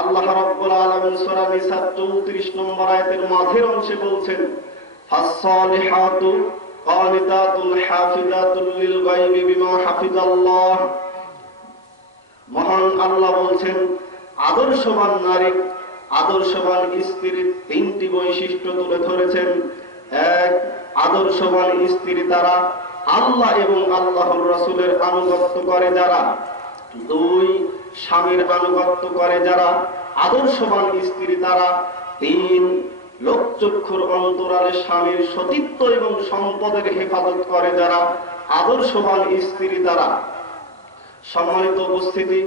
আল্লাহ রাব্বুল আলামিন সূরা নিসা 34 নম্বর আয়াতের মাঝের অংশে বলছেন, ফাস-সালিহাতু কানিতাতুন হাফিজাতুল লিল গায়বি বিমা হাফিজাল্লাহ। মহান আল্লাহ বলছেন, আদর্শবান নারী, আদর্শবান স্ত্রীর তিনটি বৈশিষ্ট্য তুলে ধরেছেন। এক, আদর্শবান স্ত্রী তারা আল্লাহ এবং আল্লাহর রাসূলের আনুগত্য করে যারা। দুই, স্বামীর আনুগত্য করে যারা আদর্শবান স্ত্রী তারা। তিন, লোকচক্ষুর অন্তরালে স্বামীর সতীত্ব এবং সম্পদের হেফাজত করে যারা আদর্শবান স্ত্রী তারা। সম্মানিত উপস্থিতি,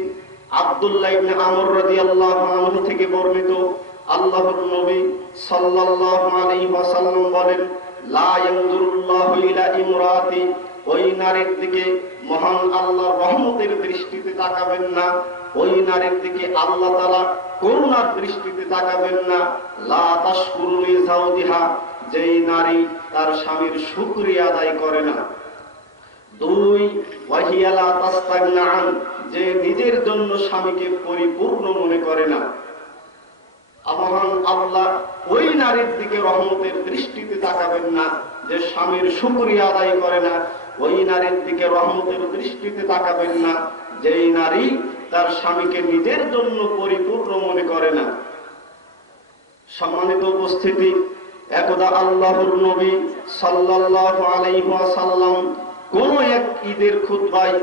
আব্দুল্লাহ ইবনে আমর রাদিয়াল্লাহু আনহু থেকে বর্ণিত, আল্লাহর নবী সাল্লাল্লাহু আলাইহি ওয়াসাল্লাম বলেন, লা ইয়ানজুরুল্লাহু ইলা ইমরাতি, ওই নারীর দিকে মহান আল্লাহ রহমতের দৃষ্টিতে তাকাবেন না, ওই নারীর দিকে আল্লাহ তাআলা করুণার দৃষ্টিতে তাকাবেন না। লা তাশকুরু লিজাওজিহা, যেই নারী তার স্বামীর শুকরিয়া আদায় করে না। দুই, ওয়াহিয়া লা তাস্তাগনা আন, যে নিজের জন্য স্বামীকে পরিপূর্ণ মনে করে না। মহান আল্লাহ ওই নারীর দিকে রহমতের দৃষ্টিতে তাকাবেন না যে স্বামীর শুকরিয়া আদায় করে না, ওই নারীর দিকে রহমতের দৃষ্টিতে তাকাবেন না যেই নারী তার স্বামীকে নিজের জন্য পরিপূর্ণ মনে করে না। সম্মানিত উপস্থিতি, একদা আল্লাহর নবী সাল্লাল্লাহু আলাইহি ওয়াসাল্লাম কোন এক ঈদের খুতবায়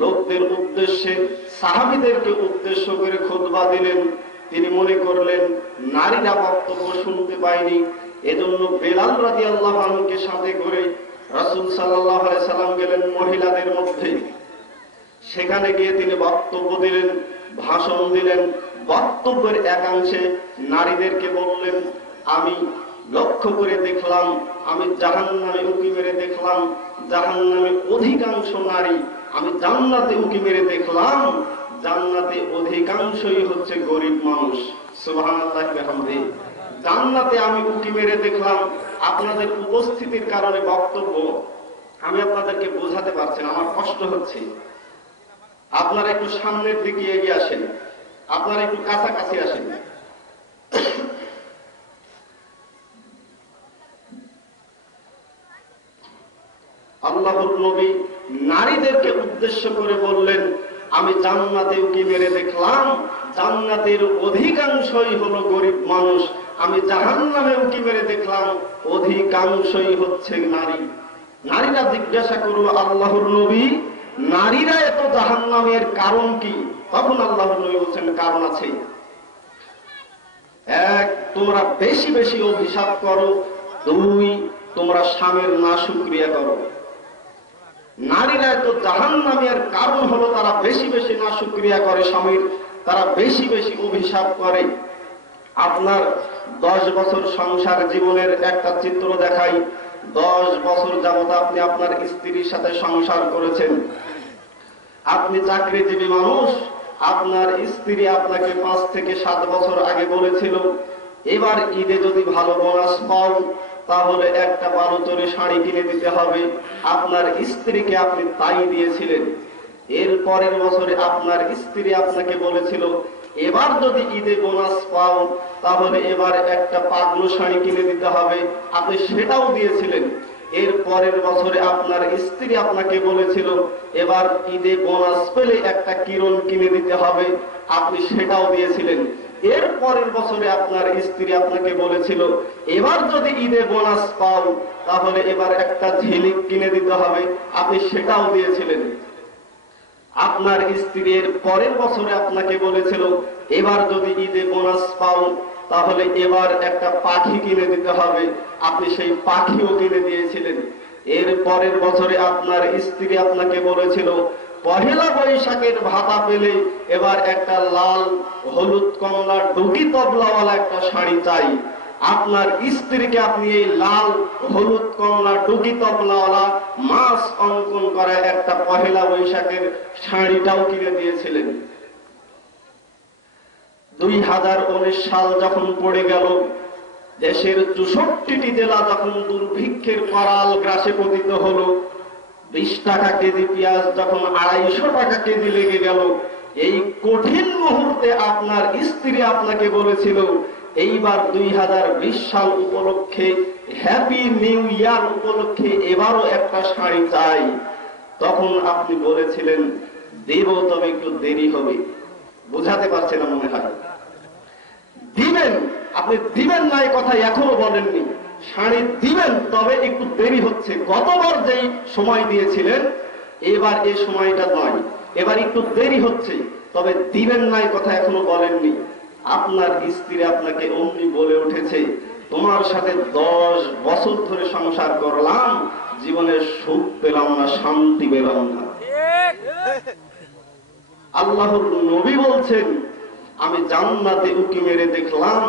লোকদের উদ্দেশ্যে, সাহাবীদেরকে উদ্দেশ্য করে খুতবা দিলেন। তিনি মনে করলেন নারীরা বক্তব্য শুনতে পায়নি, এজন্য বেলাল রাদিয়াল্লাহু আনহুকে সাথে করে রাসূল সাল্লাল্লাহু আলাইহি সাল্লাম গেলেন মহিলাদের মধ্যে। সেখানে গিয়ে তিনি বক্তব্য দিলেন, ভাষণ দিলেন। বক্তব্যের একাংশে নারীদেরকে বললেন, আমি লক্ষ্য করে দেখলাম, আমি জাহান্নামে উঁকি মেরে দেখলাম, জাহান্নামে অধিকাংশ নারী, আমি জান্নাতে উঁকি মেরে দেখলাম, জান্নাতে অধিকাংশই হচ্ছে গরিব মানুষ। সুবহানাল্লাহি ওয়া বিহামদিহি। জান্নাতে আমি উঁকি মেরে দেখলাম। আপনাদের উপস্থিতির কারণে বক্তব্য আমি আপনাদেরকে বোঝাতে পারছি না, আমার কষ্ট হচ্ছে। আপনারা একটু সামনের দিকে এগিয়ে আসেন, আপনারা একটু কাছাকাছি আসেন। আল্লাহর নবী নারীদেরকে উদ্দেশ্য করে বললেন, আমি জান্নাতে উঁকি মেরে দেখলাম, জান্নাতের অধিকাংশই হলো গরিব মানুষ। আমি জাহান্নামে উঁকি মেরে দেখলাম, অধিকাংশই হচ্ছে নারী। নারীরা জিজ্ঞাসা করলো, আল্লাহর নবী, নারীরা এত জাহান্নামের কারণ কি? তখন আল্লাহর নবী বলছেন, কারণ আছে। এক, তোমরা বেশি বেশি অভিশাপ করো। দুই, তোমরা স্বামীর নাশুকরিয়া করো। নারীরা এত জাহান্নামের কারণ হলো তারা বেশি বেশি নাশুকরিয়া করে স্বামীর, তারা বেশি বেশি অভিশাপ করে। আপনার 10 বছর সংসার জীবনের একটা চিত্র দেখাই। 10 বছর যাবত আপনি আপনার স্ত্রীর সাথে সংসার করেছেন। আপনি চাকরিজীবী মানুষ, আপনার স্ত্রী আপনাকে 5 থেকে 7 বছর আগে বলেছিল, এবার ঈদে যদি ভালো বোনাস পাও তাহলে একটা বালুচরি শাড়ি কিনে দিতে হবে। আপনার স্ত্রীকে আপনি তাই দিয়েছিলেন। এর পরের বছরে আপনার স্ত্রী আপনাকে বলেছিল, এবার যদি ঈদে বোনাস পাও তাহলে এবার একটা পাগলু শাড়ি কিনে দিতে হবে। আপনি সেটাও দিয়েছিলেন। এর পরের বছরে আপনার স্ত্রী আপনাকে বলেছিল, এবার ঈদে বোনাস পেলে একটা কিরণ কিনে দিতে হবে। আপনি সেটাও দিয়েছিলেন। এর পরের বছরে আপনার স্ত্রী আপনাকে বলেছিল, এবার যদি ঈদে বোনাস পাও তাহলে এবার একটা ঝিলিক কিনে দিতে হবে। আপনি সেটাও দিয়েছিলেন। আপনার স্ত্রীর পরের বছরে আপনাকে বলেছিল, এবার যদি ঈদে বোনাস পাও তাহলে এবার একটা পাখি কিনে দিতে হবে। আপনি সেই পাখিও কিনে দিয়েছিলেন। এর পরের বছরে আপনার স্ত্রী আপনাকে বলেছিল, পহেলা বৈশাখের ভাতা পেলে এবার একটা লাল হলুদ কমলা ডুকি তবলাওয়ালা একটা শাড়ি চাই। আপনার স্ত্রীকে আপনি এই লাল হলুদ কমলা ডুকি তবলাওয়ালা মাছ অঙ্কন করা একটা পহেলা বৈশাখের শাড়িটাও কিনে দিয়েছিলেন। 2019 সাল যখন পড়ে গেল, দেশের 64টি জেলা যখন দুর্ভিক্ষের করাল গ্রাসে পতিত হলো, 20 টাকা কেজি পেঁয়াজ যখন 250 টাকা কেজি লেগে গেল, এই কঠিন মুহূর্তে আপনার স্ত্রী আপনাকে বলেছিল এইবার 2020 সাল উপলক্ষে, হ্যাপি নিউ ইয়ার উপলক্ষে এবারও একটা শাড়ি চাই, তখন আপনি বলেছিলেন দেব, তবে একটু দেরি হবে। বুঝাতে পারছে না মনে হয়? দিবেন, আপনি দিবেন না এই কথা এখনো বলেননি। শাড়ি দিবেন, তবে একটু দেরি হচ্ছে। গতবার যেই সময় দিয়েছিলেন এবার এই সময়টা নয়, এবার একটু দেরি হচ্ছে, তবে দিবেন না এই কথা এখনো বলেননি। আপনার স্ত্রী আপনাকে অমনি বলে উঠেছে, তোমার সাথে 10 বছর ধরে সংসার করলাম, জীবনে সুখ পেলাম না, শান্তি পেলাম না। আল্লাহর নবী বলছেন, আমি জান্নাতে উকি মেরে দেখলাম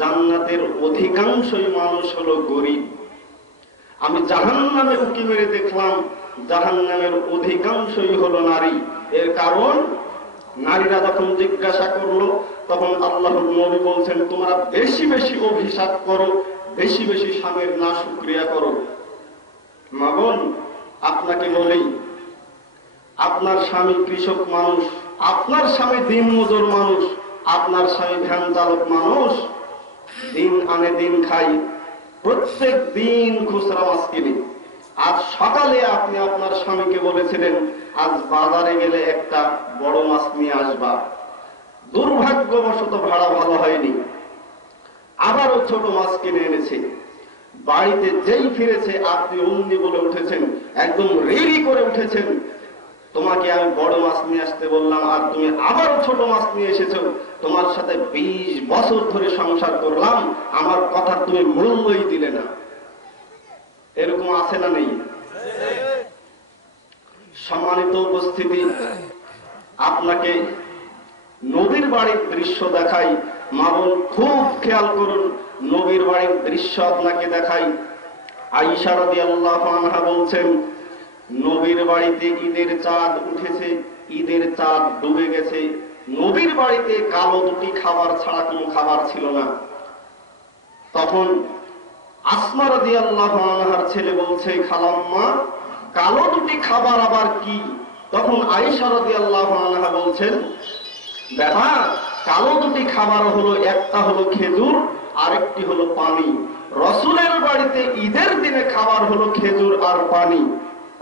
জান্নাতের অধিকাংশই মানুষ হলো গরিব। আমি জাহান্নামে উকি মেরে দেখলাম জাহান্নামের অধিকাংশই হলো নারী। এর কারণ, নারীরা যখন জিজ্ঞাসা করলো তখন আল্লাহর নবী বলছেন, তোমরা বেশি বেশি অভিশাপ করো, বেশি বেশি স্বামীর নাশুকরিয়া করো। মা বোন, আপনাকে বলেই, আপনার স্বামী কৃষক মানুষ, আপনার স্বামী দিনমজুর মানুষ, আপনার স্বামী ভ্যান চালক মানুষ, দিন আনে দিন খাই, প্রত্যেক দিন খুচরা মাছ কিনে। আজ সকালে আপনি আপনার স্বামীকে বলেছিলেন আজ বাজারে গেলে একটা বড় মাছ নিয়ে আসবা, দুর্ভাগ্যবশত ভাড়া ভালো হয়নি, আবারও ছোট মাছ কিনে এনেছে। বাড়িতে যেই ফিরেছে আপনি অমনি বলে উঠেছেন, একদম রেডি করে উঠেছেন, তোমাকে আমি বড় মাছ নিয়ে আসতে বললাম আর তুমি আবারও ছোট মাছ নিয়ে এসেছো। তোমার সাথে 20 বছর ধরে সংসার করলাম, আমার কথা তুমি মূল্যই দিলে না। এরকম আছে না নেই? সম্মানিত উপস্থিতি, আপনাকে নবীর বাড়ির দৃশ্য দেখাই। মা বোন খুব খেয়াল করুন, নবীর বাড়ির দৃশ্য আপনাকে দেখাই। আয়েশা রাদিয়াল্লাহু আনহা বলছেন, নবীর বাড়িতে ঈদের চাঁদ উঠেছে, ঈদের চাঁদ ডুবে গেছে। নবীর বাড়িতে কালো দুটি খাবার ছাড়া কোনো খাবার ছিল না। তখন আসমা রাদিয়াল্লাহু আনহার ছেলে বলছে, খালাম্মা, কালো দুটি খাবার আবার কি? তখন আয়েশা রাদিয়াল্লাহু আনহা বলছেন, বেটা, কালো দুটি খাবার হলো, একটা হলো খেজুর, আরেকটি হলো পানি। রাসূলের বাড়িতে ঈদের দিনে খাবার হলো খেজুর আর পানি।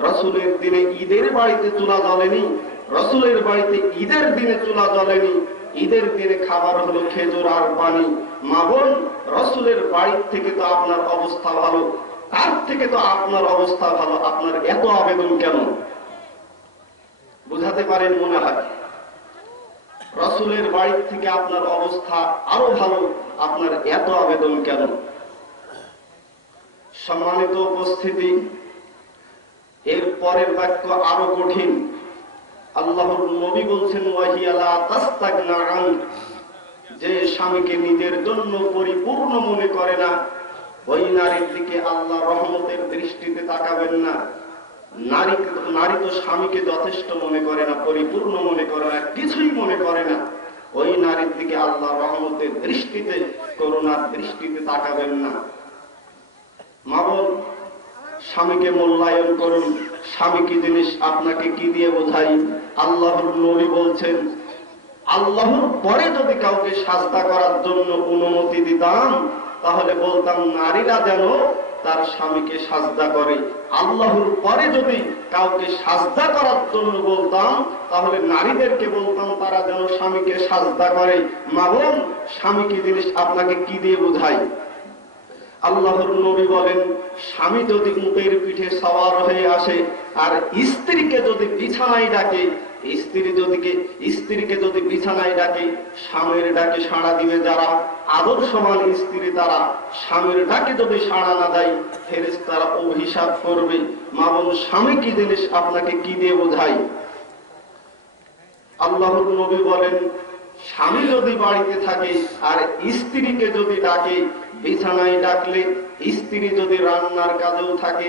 রাসূলের দিনে ঈদের বাড়িতে চুলা জ্বলেনি, রাসূলের বাড়িতে ঈদের দিনে চুলা জ্বলেনি, ঈদের দিনে খাবার হলো খেজুর আর পানি। মা বোন, রাসূলের বাড়ির থেকে তো আপনার অবস্থা ভালো, তার থেকে তো আপনার অবস্থা ভালো, আপনার এত আবেদন কেন? বুঝাতে পারেন মনে হয়? রাসূলের বাড়ির থেকে আপনার অবস্থা আরো ভালো, আপনার এত আবেদন কেন? সম্মানিত উপস্থিতি, এর পরের বাক্য আরো কঠিন। আল্লাহর নবী বলছেন, ওয়াহিয়া লা তাস্তাগনা আন, যে স্বামীকে নিজের জন্য পরিপূর্ণ মনে করে না, ওই নারীর দিকে আল্লাহ রহমতের দৃষ্টিতে তাকাবেন না। নারী তো স্বামীকে যথেষ্ট মনে করে না, পরিপূর্ণ মনে করে না, কিছুই মনে করে না, ওই নারীর দিকে আল্লাহ রহমতের দৃষ্টিতে, করুণার দৃষ্টিতে তাকাবেন না। মা বোন, স্বামীকে মূল্যায়ন করুন। স্বামী কি জিনিস আপনাকে কি দিয়ে বোঝাই? আল্লাহর নবী বলছেন, আল্লাহর পরে যদি কাউকে সাজদা করার জন্য অনুমতি দিতাম তাহলে বলতাম নারীরা যেন তার স্বামীকে সাজদা করে। আল্লাহর পরে যদি কাউকে সাজদা করার জন্য বলতাম তাহলে নারীদেরকে বলতাম তারা যেন স্বামীকে সাজদা করে। মা বোন, স্বামী কি জিনিস আপনাকে কি দিয়ে বোঝাই? আল্লাহর নবী বলেন, স্বামী যদি উটের পিঠে সওয়ার হয়ে আসে আর স্ত্রীকে যদি বিছানায় ডাকে, স্ত্রীকে যদি বিছানায় ডাকে, স্বামীর ডাকে সাড়া দিবে যারা আদর্শবান স্ত্রী, তারা স্বামীর ডাকে যদি সাড়া না দেয় ফেরেশতারা অভিশাপ করবে। মা বোন, স্বামী কি জিনিস আপনাকে কি দিয়ে বোঝাই? আল্লাহর নবী বলেন, স্বামী যদি বাড়িতে থাকে আর স্ত্রীকে যদি ডাকে, বিছানায় ডাকলে, স্ত্রী যদি রান্নার কাজেও থাকে,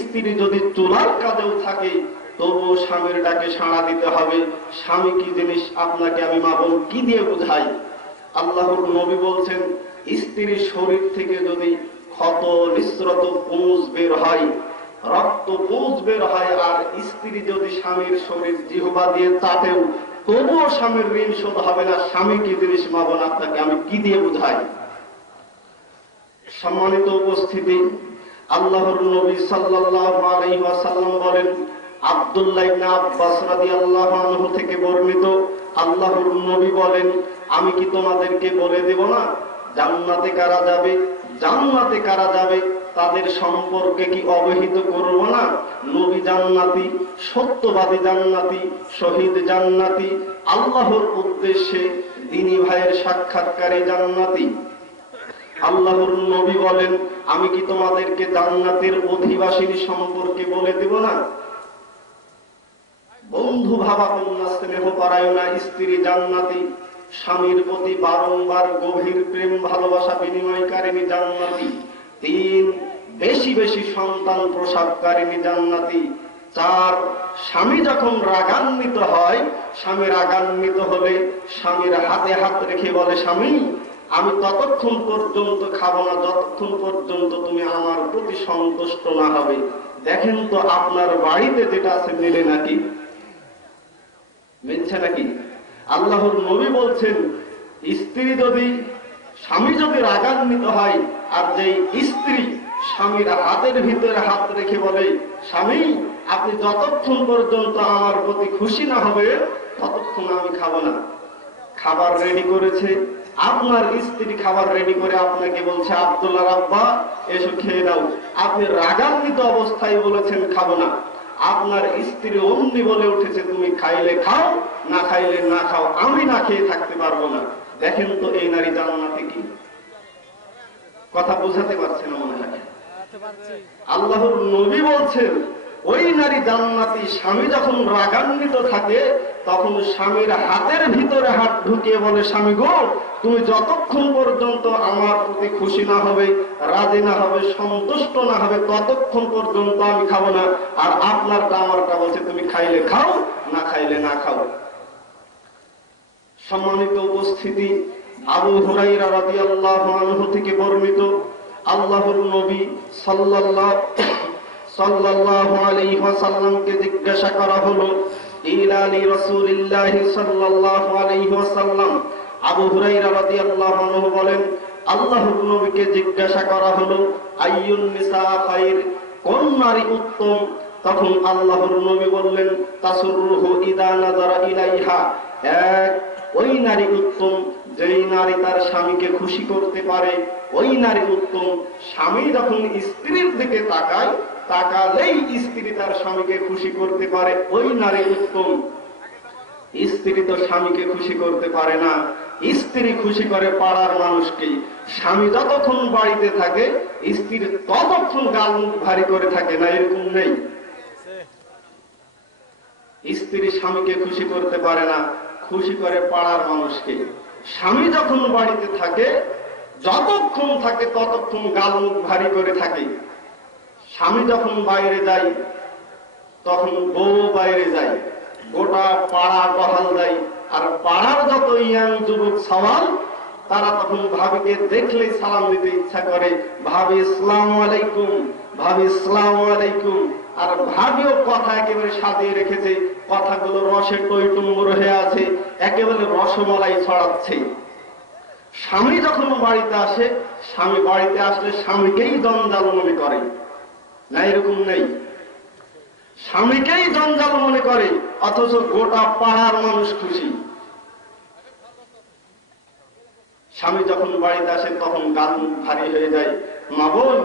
স্ত্রী যদি চুলার কাজেও থাকে, তবু স্বামীর ডাকে সাড়া দিতে হবে। স্বামী কি জিনিস আপনাকে আমি মা বোন কি দিয়ে বুঝাই? আল্লাহর নবী বলছেন, স্ত্রীর শরীর থেকে যদি ক্ষত নিঃসৃত পুঁজ বের হয়, রক্ত পুঁজ বের হয়, আর স্ত্রী যদি স্বামীর শরীর জিহ্বা দিয়ে চাটেও তবুও স্বামীর ঋণ শোধ হবে না। স্বামী কি জিনিস মা বোন আপনাকে আমি কি দিয়ে বুঝাই? সম্মানিত উপস্থিতি, আল্লাহর নবী সাল্লাল্লাহু আলাইহি ওয়াসাল্লাম বলেন, আব্দুল্লাহ ইবনে আব্বাস রাদিয়াল্লাহু আনহু থেকে বর্ণিত, আল্লাহর নবী বলেন, আমি কি তোমাদেরকে বলে দেব না জান্নাতে কারা যাবে? জান্নাতে কারা যাবে তাদের সম্পর্কে কি অবহিত করব না? নবী জান্নাতি, সত্যবাদী জান্নাতি, শহীদ জান্নাতি, আল্লাহর উদ্দেশ্যে দ্বীনী ভাইয়ের সাক্ষাৎকারী জান্নাতি। আল্লাহর নবী বলেন, আমি কি তোমাদেরকে জান্নাতের অধিবাসীর সম্পর্কে বলে দেব না? বন্ধু ভাবাপন্না স্নেহ পরায়ণা স্ত্রী জান্নাতি, স্বামীর প্রতি বারংবার গভীর প্রেম ভালোবাসা বিনিময়কারিণী জান্নাতি। 3, বেশি বেশি সন্তান প্রসবকারিণী জান্নাতি। 4, স্বামী যখন রাগান্বিত হয়, স্বামী রাগান্বিত হলে স্বামীর হাতে হাত রেখে বলে, স্বামী আমি ততক্ষণ পর্যন্ত খাবো না যতক্ষণ পর্যন্ত তুমি আমার প্রতি সন্তুষ্ট না হবে। দেখেন তো আপনার বাড়িতে যেটা আছে মিলে নাকি? মিলছে নাকি? আল্লাহর নবী বলছেন, স্ত্রী যদি, স্বামী যদি রাগান্বিত হয় আর যে স্ত্রী স্বামীর হাতের ভিতরে হাত রেখে বলে, স্বামী আপনি যতক্ষণ পর্যন্ত আমার প্রতি খুশি না হবে ততক্ষণ আমি খাবো না। খাবার রেডি করেছে, আপনার স্ত্রী খাবার রেডি করে আপনাকে বলছে, আব্দুল্লাহ আব্বা এসো খেয়ে দাও। আপনি রাগান্বিত অবস্থায় বলেছেন খাবো না। আপনার স্ত্রী অমনি বলে উঠেছে, তুমি খাইলে খাও, না খাইলে না খাও, আমি না খেয়ে থাকতে পারবো না। দেখেন তো এই নারী জান্নাতে কি? কথা বোঝাতে পারছে না মনে হয়। আল্লাহর নবী বলছেন, ওই নারী জান্নাতি। স্বামী যখন রাগান্বিত থাকে তখন স্বামীর হাতের ভিতরে হাত ঢুকিয়ে বলে, স্বামী গো তুমি যতক্ষণ পর্যন্ত আমার প্রতি খুশি না হবে, রাজি না হবে, সন্তুষ্ট না হবে ততক্ষণ পর্যন্ত আমি খাবো না। আর আপনারটা আমারটা বলছে, তুমি খাইলে খাও, না খাইলে না খাও। সম্মানিত উপস্থিতি, আবু হুরায়রা রাদিয়াল্লাহু আনহু থেকে বর্ণিত, আল্লাহর নবী সাল্লাল্লাহু আলাইহি ওয়াসাল্লামকে জিজ্ঞাসা করা হলো, ইলালি রাসূলিল্লাহি সাল্লাল্লাহু আলাইহি ওয়াসাল্লাম। আবু হুরায়রা রাদিয়াল্লাহু আনহু বলেন, আল্লাহর নবীকে জিজ্ঞাসা করা হলো, আইয়ুন নিসা খায়র, কোন নারী উত্তম? তখন আল্লাহর নবী বললেন, তাসুরুহু ইদা নাযারা ইলাইহা, এক, ওই নারী উত্তম যেই নারী তার স্বামীকে খুশি করতে পারে, ওই নারী উত্তম। স্বামী যখন স্ত্রীর দিকে তাকায়, তাকালেই স্ত্রী তার স্বামীকে খুশি করতে পারে, ওই নারী উত্তম। স্ত্রী তো স্বামীকে খুশি করতে পারে না, স্ত্রী খুশি করে পাড়ার মানুষকে। স্বামী যতক্ষণ বাড়িতে থাকে স্ত্রী ততক্ষণ গাল মুখ ভারী করে থাকে না, এরকম নেই? স্ত্রী স্বামীকে খুশি করতে পারে না, খুশি করে পাড়ার মানুষকে। স্বামী যখন বাড়িতে থাকে, যতক্ষণ থাকে ততক্ষণ গাল মুখ ভারী করে থাকে। স্বামী যখন বাইরে যায় তখন বউ বাইরে যায়, গোটা পাড়া টহল দেয়। আর পাড়ার যত ইয়াং যুবক সওয়াল, তারা তখন ভাবিকে দেখলেই সালাম দিতে ইচ্ছা করে, ভাবি আসসালামু আলাইকুম, ভাবি আসসালামু আলাইকুম। আর ভাবিও কথা একেবারে সাজিয়ে রেখেছে, কথাগুলো রসে টইটুম্বর হয়ে আছে, একেবারে রসমালাই ছড়াচ্ছে। স্বামী যখন বাড়িতে আসে, স্বামী বাড়িতে আসলে স্বামীকেই জঞ্জাল মনে করে না, এরকম নেই? স্বামীকেই জঞ্জাল মনে করে, অথচ গোটা পাড়ার মানুষ খুশি। স্বামী যখন বাড়িতে আসে তখন গাল মুখ ভারী হয়ে যায়। মা বোন,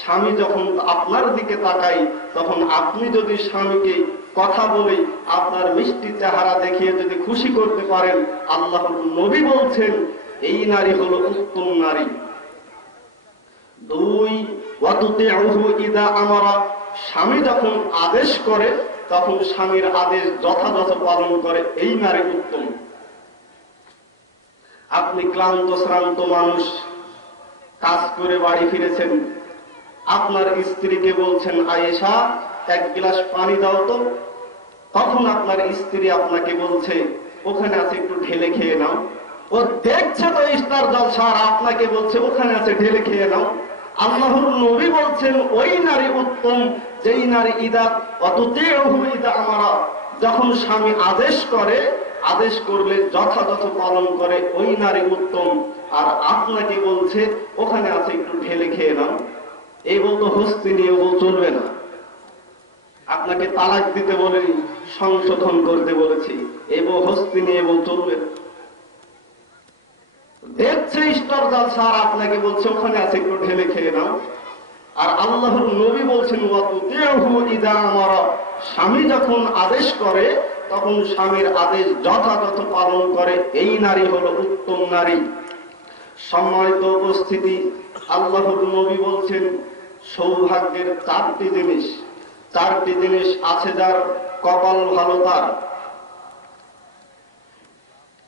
স্বামী যখন আপনার দিকে তাকাই তখন আপনি যদি স্বামীকে কথা বলে আপনার মিষ্টি চেহারা দেখিয়ে যদি খুশি করতে পারেন, আল্লাহর নবী বলছেন এই নারী হলো উত্তম নারী। 2, ওয়াতুতিউহু ইদা আমারা, স্বামী যখন আদেশ করে তখন স্বামীর আদেশ যথাযথ পালন করে, এই নারী উত্তম। আপনি ক্লান্ত শ্রান্ত মানুষ, কাজ করে বাড়ি ফিরেছেন, আপনার স্ত্রীকে বলছেন, আয়েশা এক গ্লাস পানি দাও তো। তখন আপনার স্ত্রী আপনাকে বলছে, ওখানে আছে একটু ঢেলে খেয়ে নাও। ও দেখছে তো স্টার জলসা, আর আপনাকে বলছে ওখানে আছে ঢেলে খেয়ে নাও। আল্লাহর নবী বলছেন ওই নারী উত্তম যেই নারী ইদা অতুতিউহু ইদা আমারা, যখন স্বামী আদেশ করে আদেশ করলে যথাযথ পালন করে ওই নারী উত্তম। আর আপনাকে বলছে ওখানে আছে একটু ঢেলে খেয়ে নাও, এই বলতো হস্তি নিয়ে বল চলবে না। আপনাকে তালাক দিতে বলে সংশোধন করতে বলেছি, এই বউ হস্তি নিয়ে বল চলবে না। দেখছে স্টার জালসা আর আপনাকে বলছে ওখানে আছে একটু ঢেলে খেয়ে নাও। আর আল্লাহর নবী বলছেন স্বামী যখন আদেশ করে তখন স্বামীর আদেশ যথাযথ পালন করে, এই নারী হলো উত্তম নারী। সম্মানিত উপস্থিতি, আল্লাহর নবী বলছেন সৌভাগ্যের চারটি জিনিস আছে যার কপাল ভালো তার।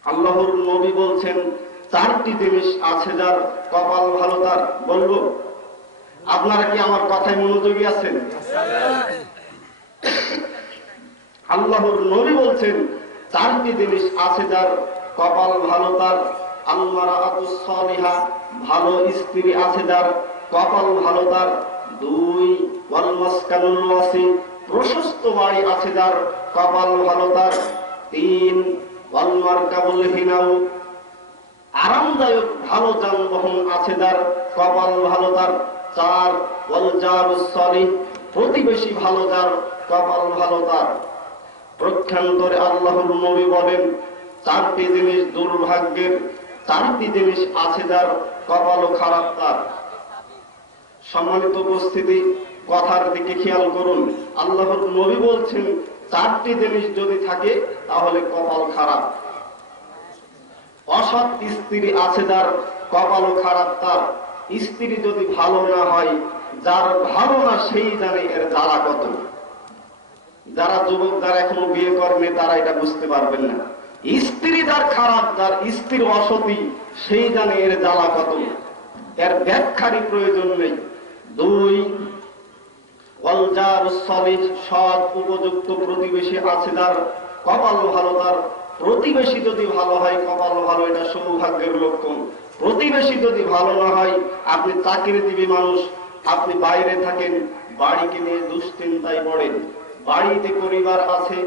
আল্লাহর নবী বলছেন চারটি জিনিস আছে যার কপাল ভালো তার। বলবো, আপনারা কি আমার কথায় মনোযোগী আছেন? আল্লাহর নবী বলছেন চারটি জিনিস আছে যার কপাল ভালো তার। আল-মারআতুস সালিহা, ভালো স্ত্রী আছে যার কপাল ভালো তার। 2, ওয়াল মাসকানুল ওয়াসি, প্রশস্ত বাড়ি আছে যার কপাল ভালো তার। 3, ওয়াল মারকাবুল হিনাউ, আরামদায়ক ভালো যানবাহন আছে যার কপাল ভালো তার। 4, ওয়াল জারুস সালিহ, প্রতিবেশী ভালো যার কপাল ভালো তার। প্রক্ষান্তরে আল্লাহর নবী বলেন চারটি জিনিস দুর্ভাগ্যের, চারটি জিনিস আছে যার কপাল খারাপ তার। সম্মানিত উপস্থিতি, কথার দিকে খেয়াল করুন। আল্লাহর নবী বলছেন চারটি জিনিস যদি থাকে তাহলে কপাল খারাপ। অসৎ স্ত্রী আছে যার কপাল খারাপ তার। স্ত্রী যদি ভালো না হয়, যার ভালো না সেই জানে এর জ্বালা কত। যারা যুবক, যারা এখনো বিয়ে করেনি তারা এটা বুঝতে পারবেন না। স্ত্রী যার খারাপ, যার স্ত্রীর অসতী, সেই জানে এর জ্বালা কত। এর ব্যাখ্যারই প্রয়োজন নেই। 2, ওয়াল জারুস সালিহ, সৎ উপযুক্ত প্রতিবেশী আছে যার কপাল ভালো তার। প্রতিবেশী যদি ভালো হয় কপাল ভালো, এটা সৌভাগ্যের লক্ষণ। প্রতিবেশী যদি ভালো না হয়, আপনি চাকরিজীবী মানুষ, আপনি বাইরে থাকেন, বাড়িকে নিয়ে দুশ্চিন্তায় পড়েন। বাড়িতে পরিবার আছে,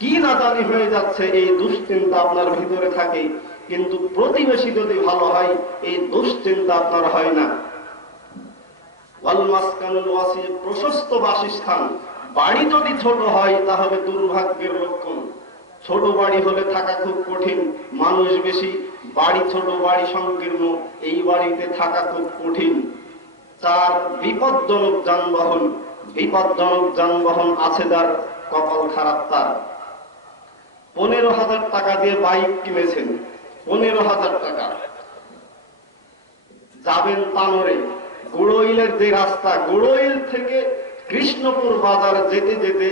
কি না জানি হয়ে যাচ্ছে, এই দুশ্চিন্তা আপনার ভিতরে থাকে। কিন্তু প্রতিবেশী যদি ভালো হয়, এই দুশ্চিন্তা আপনার হয় না। ওয়াল মাসকানুল ওয়াসি, প্রশস্ত বাসস্থান। বাড়ি যদি ছোট হয় তাহলে দুর্ভাগ্যের লক্ষণ। ছোট বাড়ি হলে থাকা খুব কঠিন, মানুষ বেশি। বাড়ি ছোট, বাড়ি সংকীর্ণ, এই বাড়িতে থাকা খুব কঠিন। 4, বিপজ্জনক যানবাহন, বিপজ্জনক যানবাহন আছে যার কপাল খারাপ তার। 15,000 টাকা দিয়ে বাইক কিনেছেন, 15,000 টাকা, যাবেন তানোরে, গুড়ইলের যে রাস্তা, গুড়ইল থেকে কৃষ্ণপুর বাজার যেতে যেতে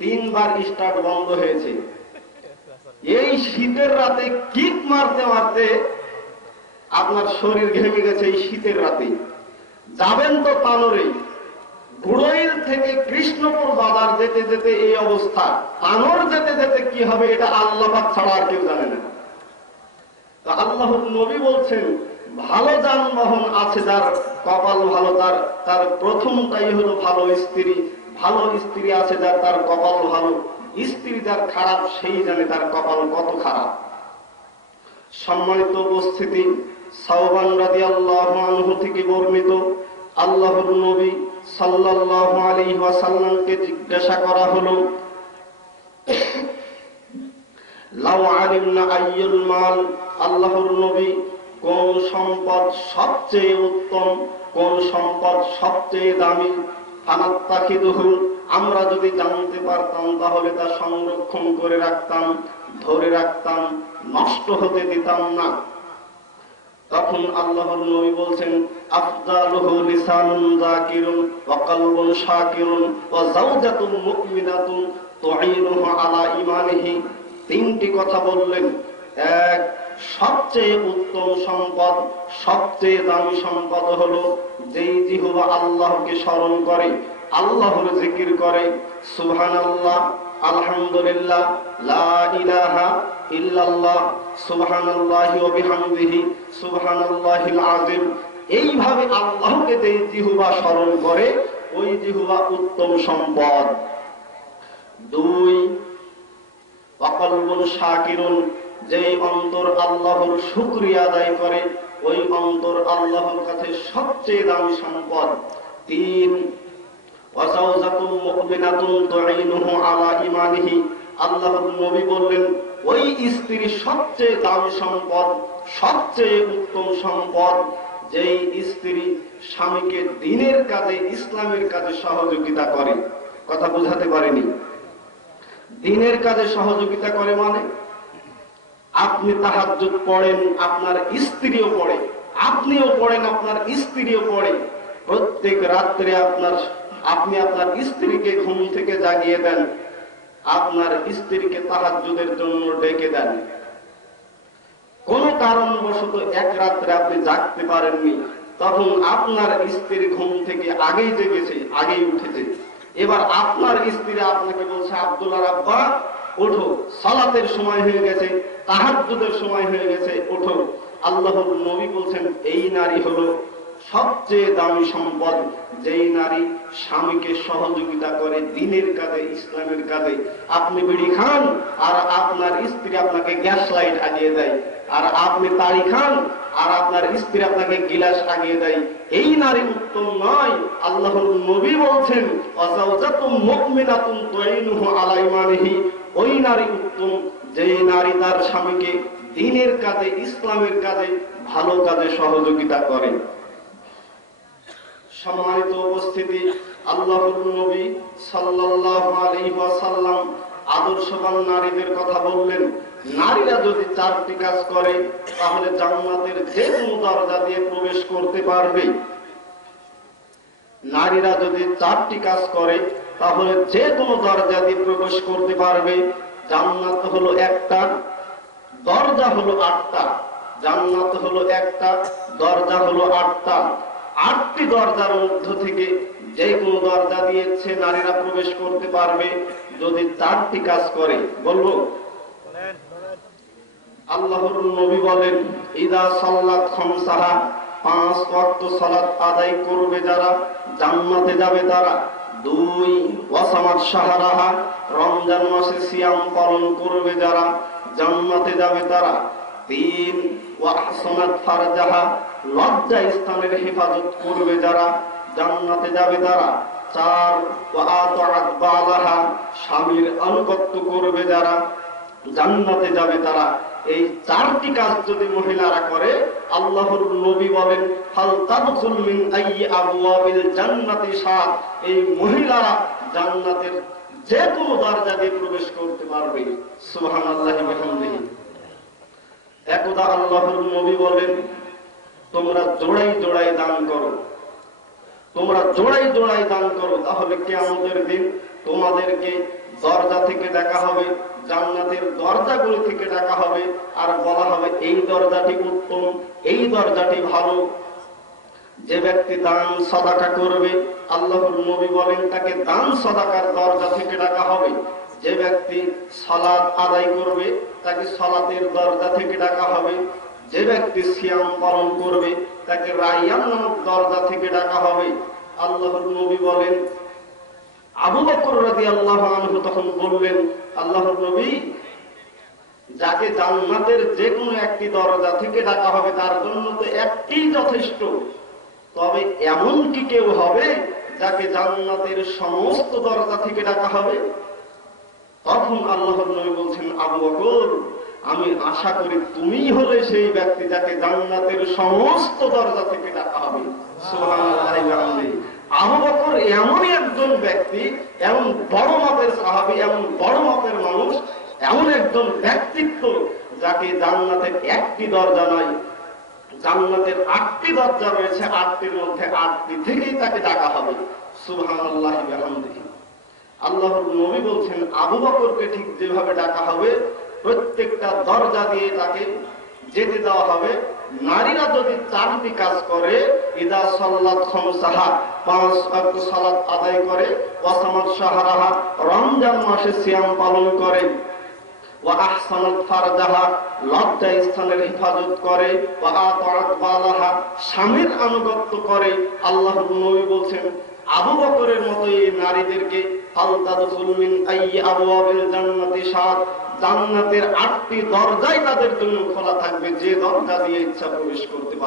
3 বার স্টার্ট বন্ধ হয়েছে। এই শীতের রাতে কিক মারতে মারতে আপনার শরীর ঘেমে গেছে। এই শীতের রাতে যাবেন তো তানোরে, গুড়ইল থেকে কৃষ্ণপুর বাজার যেতে যেতে এই অবস্থা। তানোর যেতে যেতে কি হবে এটা আল্লাহ পাক ছাড়া আর কেউ জানে না। তো আল্লাহর নবী বলছেন ভালো যানবাহন আছে যার কপাল ভালো তার। তার প্রথমটাই হলো ভালো স্ত্রী। ভালো স্ত্রী আছে যার, তার কপাল ভালো। স্ত্রী যার খারাপ, সেই জানে তার কপাল কত খারাপ। সম্মানিত উপস্থিতি, সাওবান রাদিয়াল্লাহু আনহু থেকে বর্ণিত, আল্লাহর নবী সাল্লাল্লাহু আলাইহি ওয়াসাল্লামকে জিজ্ঞাসা করা হলো, লাউ আলিমনা আইয়ুল মাল, আল্লাহর নবী কোন সম্পদ সবচেয়ে উত্তম, কোন সম্পদ সবচেয়ে দামি, ফানাত্তাখিদুহু, আমরা যদি জানতে পারতাম তাহলে তা সংরক্ষণ করে রাখতাম, ধরে রাখতাম, নষ্ট হতে দিতাম না। তখন আল্লাহর নবী বলছেন আফদালুহু লিসানুন যাকিরুন ওয়া কলবুন শাকিরুন ওয়া যাওজাতুন মুমিনাতুন তুঈনুহু আলা ঈমানিহি। 3টি কথা বললেন। 1, সবচেয়ে উত্তম সম্পদ, সবচেয়ে দামি সম্পদ হলো যেই জিহ্বা আল্লাহকে স্মরণ করে, আল্লাহর জিকির করে, সুবহানাল্লাহ, আলহামদুলিল্লাহ, লা ইলাহা ইল্লাল্লাহ, সুবহানাল্লাহি ওয়া বিহামদিহি, সুবহানাল্লাহিল আযীম। এইভাবে আল্লাহকে যেই জিহ্বা স্মরণ করে, ওই জিহ্বা উত্তম সম্পদ। 2, ওয়াকলবুন শাকিরুন, যেই অন্তর আল্লাহর শুকরিয়া আদায় করে ওই অন্তর আল্লাহর কাছে সবচেয়ে দামি সম্পদ। 3 ওয়াজাওজাতুম মুমিনাতুন তুঈনুহু আলা ঈমানিহি, আল্লাহর নবী বললেন ওই স্ত্রী সবচেয়ে দামি সম্পদ, সবচেয়ে উত্তম সম্পদ, যেই স্ত্রী স্বামীকে দ্বীনের কাজে, ইসলামের কাজে সহযোগিতা করে। কথা বুঝাতে পারেনি? দ্বীনের কাজে সহযোগিতা করে মানে আপনি তাহাজ্জুদ পড়েন, আপনার স্ত্রীও পড়ে, আপনিও পড়েন, আপনার স্ত্রীও পড়ে। প্রত্যেক রাত্রে আপনি আপনার স্ত্রীকে ঘুম থেকে জাগিয়ে দেন, আপনার স্ত্রীকে তাহাজ্জুদের জন্য ডেকে দেন। কোন কারণবশত এক রাত্রে আপনি জাগতে পারেননি, তখন আপনার স্ত্রী ঘুম থেকে আগেই জেগেছে, আগেই উঠেছে। এবার আপনার স্ত্রী আপনাকে বলছে, আব্দুল্লাহ আব্বা ওঠো, সালাতের সময় হয়ে গেছে, তাহাজ্জুদের সময় হয়ে গেছে, ওঠো। আল্লাহর নবী বলছেন এই নারী হলো সবচেয়ে দামি সম্পদ, যেই নারী স্বামীকে সহযোগিতা করে দ্বীনের কাজে, ইসলামের কাজে। আপনি বিড়ি খান আর আপনার স্ত্রী আপনাকে গ্যাস লাইট আগিয়ে দেয়, আর আপনি তাড়ি খান আর আপনার স্ত্রী আপনাকে গিলাস আগিয়ে দেয়, এই নারী উত্তম নয়। আল্লাহর নবী বলছেন ওয়াজাওজাতুম মুমিনাতুন তুঈনুহু আলা ঈমানিহি, ওই নারী উত্তম যেই নারী তার স্বামীকে দ্বীনের কাজে, ইসলামের কাজে, ভালো কাজে সহযোগিতা করে। সম্মানিত উপস্থিতি, আল্লাহর নবী সাল্লাল্লাহু আলাইহি ওয়াসাল্লাম আদর্শবান নারীদের কথা বললেন। নারীরা যদি 4টি কাজ করে তাহলে জান্নাতের যে কোনো দরজা দিয়ে প্রবেশ করতে পারবে। নারীরা যদি 4টি কাজ করে তাহলে যে কোনো দরজা দিয়ে প্রবেশ করতে পারবে। জান্নাত হলো একটা, দরজা হলো 8টা। জান্নাত হলো একটা, দরজা হলো 8টা। 8টি দরজার মধ্য থেকে যে কোনো দরজা দিয়েছে নারীরা প্রবেশ করতে পারবে যদি 4টি কাজ করে। বলবো? আল্লাহর নবী বলেন ইদা সাল্লাত খামসাহা, 5 ওয়াক্ত সালাত আদায় করবে যারা জান্নাতে যাবে তারা। 2 ওয়াসামাত শাহরাহা, রমজান মাসে সিয়াম পালন করবে যারা জান্নাতে যাবে তারা। 3 ওয়াহসানাত ফারজাহা, লজ্জা স্থানের হেফাজত করবে যারা জান্নাতে যাবে তারা। 4 ওয়াআতাআত বালাহা, স্বামীর আনুগত্য করবে যারা জান্নাতে যাবে তারা। এই 4টি কাজ যদি মহিলারা করে, আল্লাহর নবী বলেন ফাল তাদখুল মিন আইয়ি আবওয়াবিল জান্নাতি শাআত, এই মহিলারা জান্নাতের যে কোনো দরজা দিয়ে প্রবেশ করতে পারবে। সুবহানাল্লাহি ওয়া বিহামদিহি। একদা আল্লাহর নবী বলেন তোমরা জোড়াই জোড়াই দান করো, তোমরা জোড়াই জোড়াই দান করো, তাহলে কিয়ামতের দিন তোমাদেরকে দরজা থেকে ডাকা হবে, জান্নাতের দরজাগুলো থেকে ডাকা হবে, আর বলা হবে এই দরজাটি উত্তম, এই দরজাটি ভালো। যে ব্যক্তি দান সাদাকা করবে, আল্লাহর নবী বলেন তাকে দান সাদাকার দরজা থেকে ডাকা হবে। যে ব্যক্তি সালাত আদায় করবে তাকে সালাতের দরজা থেকে ডাকা হবে। যে ব্যক্তি সিয়াম পালন করবে তাকে রায়্যান নামক দরজা থেকে ডাকা হবে। আল্লাহর নবী বলেন, আবু বকর রাদিয়াল্লাহু আনহু তখন বললেন, আল্লাহর নবী, যাকে জান্নাতের যে কোনো একটি দরজা থেকে ডাকা হবে তার জন্য তো একটিই যথেষ্ট, তবে এমন কি কেউ হবে যাকে জান্নাতের সমস্ত দরজা থেকে ডাকা হবে? তখন আল্লাহর নবী বলছেন, আবু বকর, আমি আশা করি তুমি হলে সেই ব্যক্তি যাকে জান্নাতের সমস্ত দরজা থেকে ডাকা হবে। সুবহানাল্লাহ। আবু বকর এমনই একজন ব্যক্তি, এমন বড় মাপের সাহাবী, এমন বড় মাপের মানুষ, এমন একজন ব্যক্তিত্ব যাকে জান্নাতের একটি দরজা নয়, জান্নাতের 8টি দরজা রয়েছে, 8টির মধ্যে 8টি থেকেই তাকে ডাকা হবে। সুবহানাল্লাহি ওয়া বিহামদিহি। আল্লাহর নবী বলছেন আবু বকরকে ঠিক যেভাবে ডাকা হবে প্রত্যেকটা দরজা দিয়ে তাকে যেতে দেওয়া হবে। নারীরা যদি 4টি কাজ করে, ইদা সাল্লাত খামসাহা, 5 ওয়াক্ত সালাত আদায় করে, ওয়াসামাত শাহরাহা, রমজান মাসে সিয়াম পালন করে, ওয়া আহসানাত ফারজাহা, লজ্জা স্থানের হেফাজত করে, ওয়া আতাআত বালাহা, স্বামীর আনুগত্য করে, আল্লাহর নবী বলছেন আবু বকরের মতো এই নারীদেরকে ফাল তাদখুল মিন আইয়ি আবওয়াবিল জান্নাতি শাআত, জান্নাতের 8টি দরজাই তাদের জন্য খোলা থাকবে, যে দরজা দিয়ে ইচ্ছা প্রবেশ করতে পারবে।